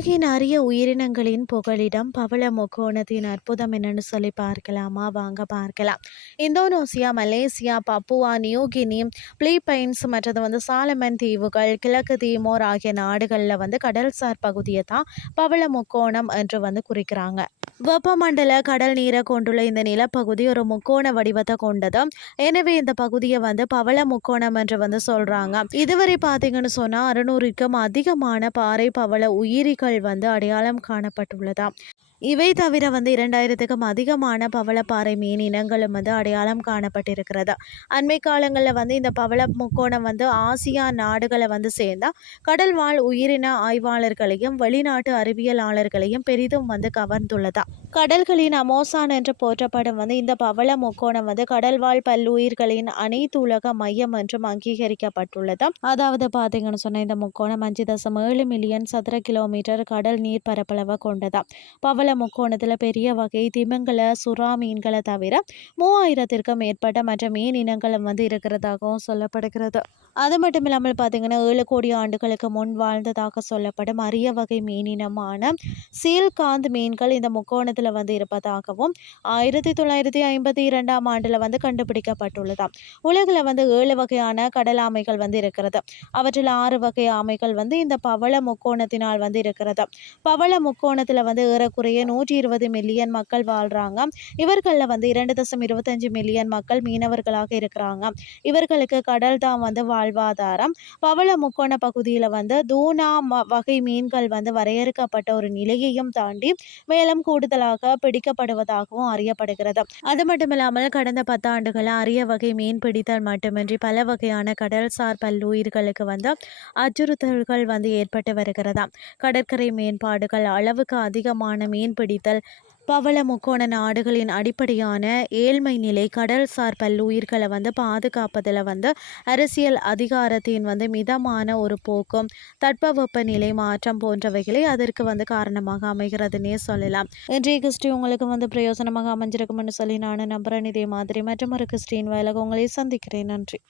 உயிரினங்களின் புகலிடம் பவள முக்கோணத்தின் அற்புதம் என்னன்னு சொல்லி பார்க்கலாமா. வாங்க பார்க்கலாம். Indonesia Malaysia Papua New Guinea Philippines மற்றது வந்து சாலமன் தீவுகள் கிழக்கு தீமோர் ஆகிய நாடுகளில் வந்து கடல்சார் பகுதியை தான் பவள முக்கோணம் என்று வந்து குறிக்கிறாங்க. வெப்பமண்டல கடல் நீரை கொண்டுள்ள இந்த நிலப்பகுதி ஒரு முக்கோண வடிவத்தை கொண்டது. எனவே இந்த பகுதியை வந்து பவள முக்கோணம் என்று வந்து சொல்றாங்க. இதுவரை பார்த்தீங்கன்னு சொன்னா அறுநூறுக்கும் அதிகமான பாறை பவள உயிரிகள் வந்து அடையாளம் காணப்பட்டுள்ளதா இவை தவிர வந்து இரண்டாயிரத்துக்கும் அதிகமான பவளப்பாறை மீன் இனங்களும் வந்து அடையாளம் காணப்பட்டிருக்கிறது? அண்மை காலங்களில் வந்து இந்த பவள முக்கோணம் வந்து ஆசியா நாடுகளை வந்து சேர்ந்தால் கடல் வாழ் உயிரின ஆய்வாளர்களையும் வெளிநாட்டு அறிவியலாளர்களையும் பெரிதும் வந்து கவர்ந்துள்ளதா? கடல்களின் அமோசான் என்று போற்றப்படும் வந்து இந்த பவள முக்கோணம் வந்து கடல்வாழ் பல்லுயிர்களின் அனைத்து உலக மையம் என்றும் அங்கீகரிக்கப்பட்டுள்ளது? அதாவது பார்த்தீங்கன்னு சொன்னால் இந்த முக்கோணம் அஞ்சு தசம் ஏழு மில்லியன் சதுர கிலோமீட்டர் கடல் நீர் பரப்பளவை கொண்டதா? பவள முக்கோணத்தில் பெரிய வகை திமிங்கல சுறா மீன்களை தவிர மூவாயிரத்திற்கும் மேற்பட்ட மற்ற மீன் இனங்களும் வந்து இருக்கிறதாகவும் சொல்லப்படுகிறது. அது மட்டும் இல்லாமல் பார்த்தீங்கன்னா ஏழு கோடி ஆண்டுகளுக்கு முன் வாழ்ந்ததாக சொல்லப்படும் அரிய வகை மீனினமான சீல்காந்த் மீன்கள் இந்த முக்கோணத்தில் வந்து இருப்பதாகவும் ஆயிரத்தி தொள்ளாயிரத்தி ஐம்பத்தி இரண்டாம் ஆண்டில் வந்து கண்டுபிடிக்கப்பட்டுள்ளதாம். உலகில் வந்து ஏழு வகையான கடல் ஆமைகள் வந்து இருக்கிறது. அவற்றில் ஆறு வகை ஆமைகள் வந்து இந்த பவள முக்கோணத்தினால் வந்து இருக்கிறது. பவள முக்கோணத்தில் வந்து ஏறக்குறைய நூற்றி இருபது மில்லியன் மக்கள் வாழ்கிறாங்க இவர்களில் வந்து இரண்டு தசம் இருபத்தஞ்சு மில்லியன் மக்கள் மீனவர்களாக இருக்கிறாங்க. இவர்களுக்கு கடல் தான் வந்து வாழ் வாழ்வாதாரம். பவள முக்கோண பகுதியில் வந்து தூனா வகை மீன்கள் வந்து வரையறுக்கப்பட்ட ஒரு நிலையையும் தாண்டி மேலும் கூடுதலாக பிடிக்கப்படுவதாகவும் அறியப்படுகிறது. அது மட்டும் இல்லாமல் கடந்த பத்தாண்டுகளில் அரிய வகை மீன் பிடித்தல் மட்டுமின்றி பல வகையான கடல்சார் பல்லுயிர்களுக்கு வந்து அச்சுறுத்தல்கள் வந்து ஏற்பட்டு வருகிறதாம் கடற்கரை மேம்பாடுகள் அளவுக்கு அதிகமான மீன் பிடித்தல் பவள முக்கோண நாடுகளின் அடிப்படையான ஏழ்மை நிலை கடல்சார் பல்லுயிர்களை வந்து பாதுகாப்பதில் வந்து அரசியல் அதிகாரத்தின் வந்து மிதமான ஒரு போக்கும் தட்பவெப்ப நிலை மாற்றம் போன்றவைகளை அதற்கு வந்து காரணமாக அமைகிறதுனே சொல்லலாம். இன்றைய கிறிஸ்டி உங்களுக்கு வந்து பிரயோசனமாக அமைஞ்சிருக்கும்னு சொல்லி நான் நம்புறேன். இதே மாதிரி மற்றும் ஒரு கிறிஸ்டின் வேலை உங்களை சந்திக்கிறேன். நன்றி.